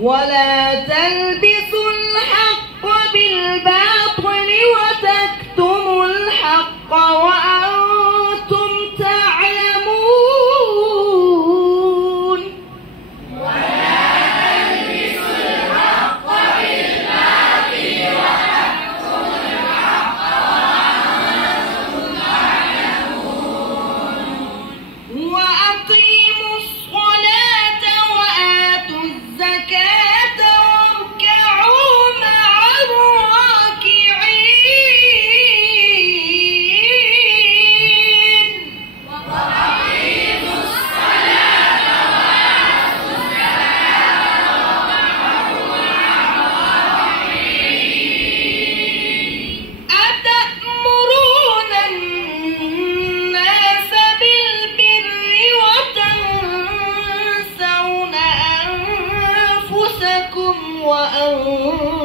ولا تلبسوا الحق بالباطل وتكتموا الحق وأنتم تعلمون. ولا تلبسوا الحق بالباطل وتكتموا الحق وأنتم تعلمون. وأقيموا الصلاة وآتوا الزكاة واركعوا مع الراكعين. وأقيموا الصلاة وآتوا الزكاة واركعوا مع الراكعين. أتأمرون الناس بالبر وتنسون أنفسكم وأنتم